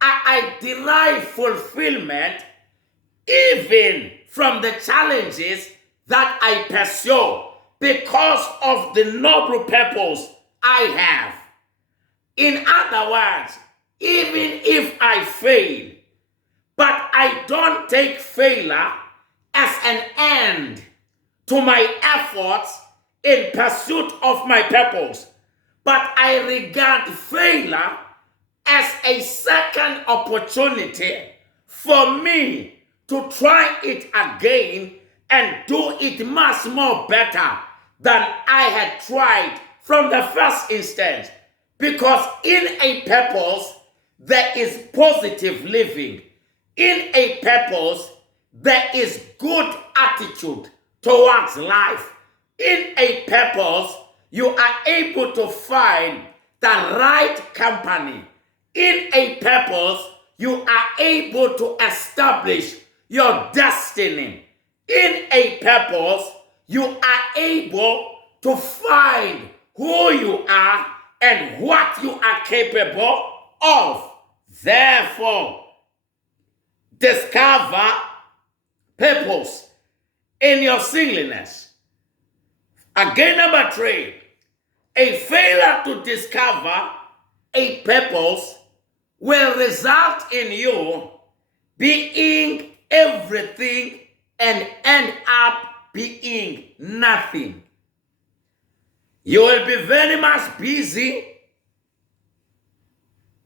I derive fulfillment even from the challenges that I pursue because of the noble purpose I have. In other words, even if I fail, but I don't take failure as an end to my efforts in pursuit of my purpose, but I regard failure as a second opportunity for me to try it again and do it much more better than I had tried from the first instance. Because in a purpose, there is positive living. In a purpose, there is good attitude towards life. In a purpose, you are able to find the right company. In a purpose, you are able to establish your destiny. In a purpose, you are able to find who you are and what you are capable of. Therefore, discover purpose in your singleness. Again, number 3, a failure to discover a purpose will result in you being everything and end up being nothing. You will be very much busy,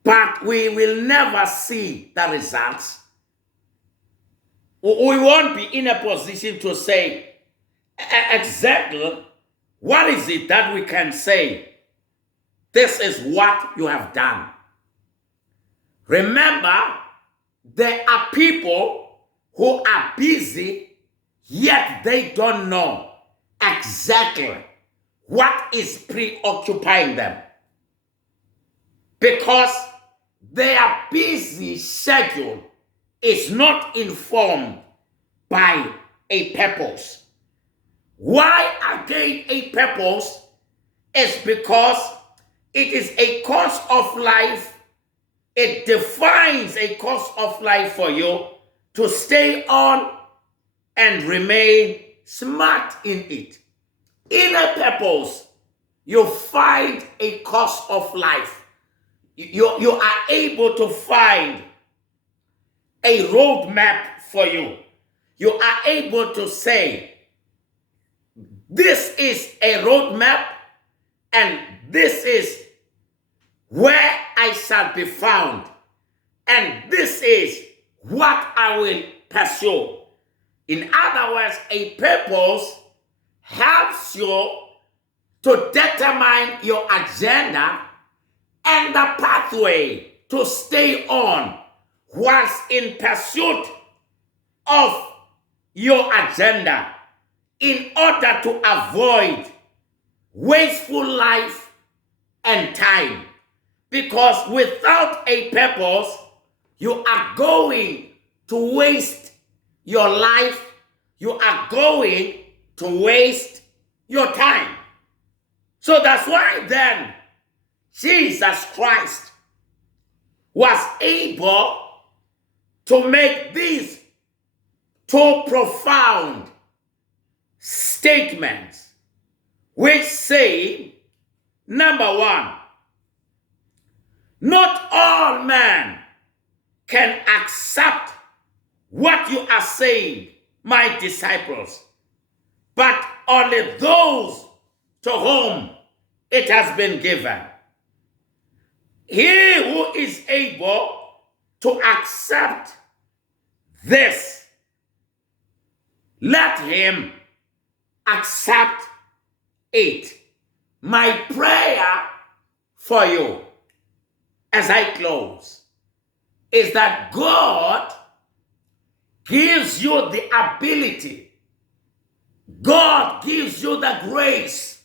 but we will never see the results. We won't be in a position to say exactly what is it that we can say. This is what you have done. Remember, there are people who are busy, yet they don't know exactly what is preoccupying them. Because their busy schedule is not informed by a purpose. Why again a purpose? Is because it is a course of life. It defines a course of life for you to stay on and remain smart in it. In a purpose, you find a course of life. You are able to find a roadmap for you. You are able to say, this is a roadmap and this is where I shall be found. And this is what I will pursue. In other words, a purpose helps you to determine your agenda and the pathway to stay on whilst in pursuit of your agenda in order to avoid wasteful life and time. Because without a purpose, you are going to waste your life. You are going to waste your time. So that's why then Jesus Christ was able to make these two profound statements, which say, number 1, not all men can accept what you are saying, my disciples, but only those to whom it has been given. He who is able to accept this, let him accept it. My prayer for you as I close is that God gives you the ability, God gives you the grace,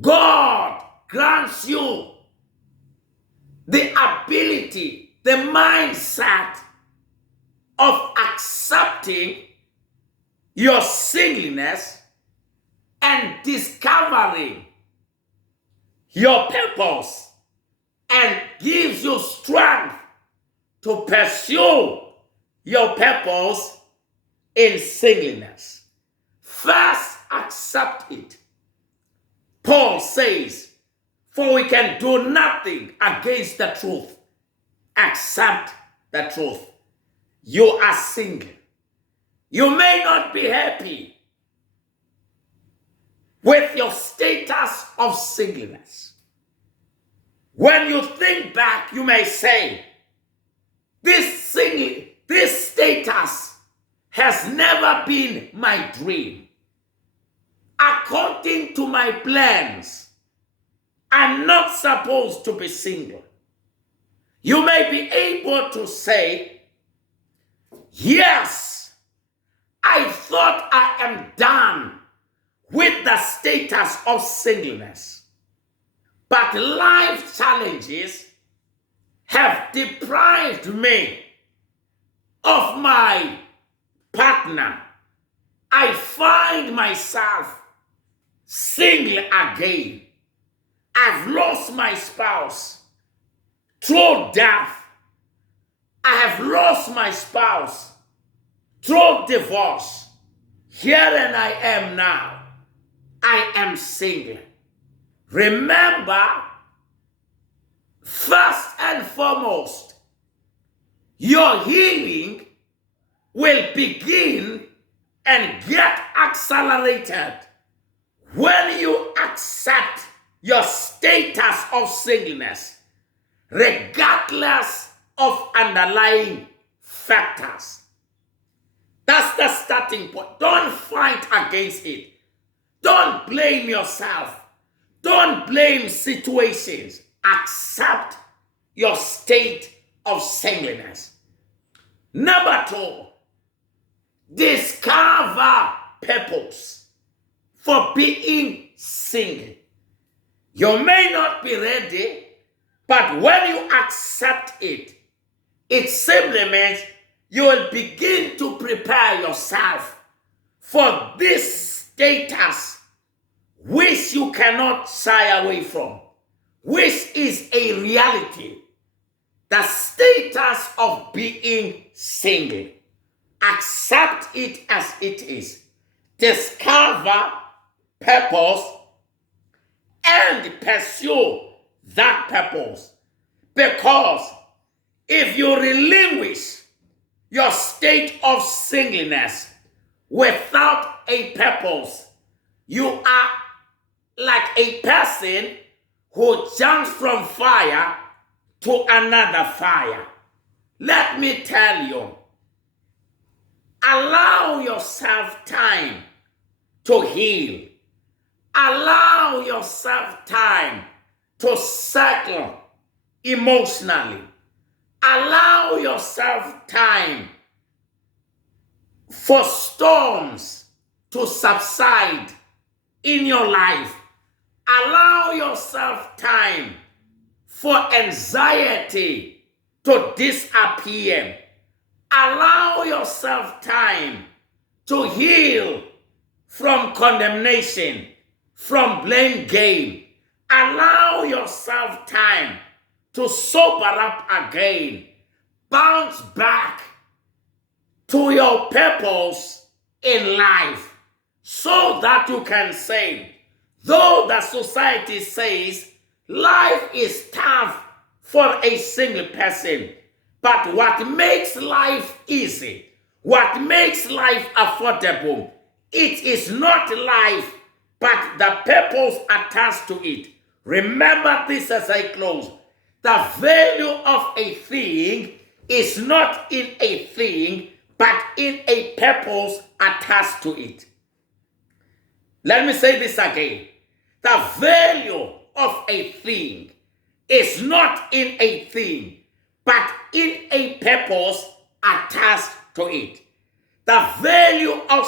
God grants you the ability, the mindset of accepting your singleness and discovering your purpose and gives you strength to pursue your purpose in singleness. First, accept it. Paul says, for we can do nothing against the truth. Accept the truth. You are single. You may not be happy with your status of singleness. When you think back, you may say, this status has never been my dream. According to my plans, I'm not supposed to be single. You may be able to say, yes, I thought I am done with the status of singleness. But life challenges have deprived me of my partner. I find myself single again. I've lost my spouse through death. I have lost my spouse through divorce. Here and I am now. I am single. Remember, first and foremost, your healing will begin and get accelerated when you accept your status of singleness, regardless of underlying factors. That's the starting point. Don't fight against it. Don't blame yourself. Don't blame situations. Accept your state of singleness. Number 2, discover purpose for being single. You may not be ready, but when you accept it, it simply means you will begin to prepare yourself for this status which you cannot shy away from, which is a reality. The status of being single. Accept it as it is. Discover purpose and pursue that purpose. Because if you relinquish your state of singleness without a purpose, you are like a person who jumps from fire to another fire. Let me tell you, allow yourself time to heal. Allow yourself time to settle emotionally. Allow yourself time for storms to subside in your life. Allow yourself time for anxiety to disappear. Allow yourself time to heal from condemnation, from blame game. Allow yourself time to sober up again. Bounce back to your purpose in life so that you can say, though the society says life is tough for a single person, but what makes life easy, what makes life affordable, it is not life, but the purpose attached to it. Remember this as I close. The value of a thing is not in a thing, but in a purpose attached to it. Let me say this again. The value of a thing is not in a thing, but in a purpose attached to it. The value of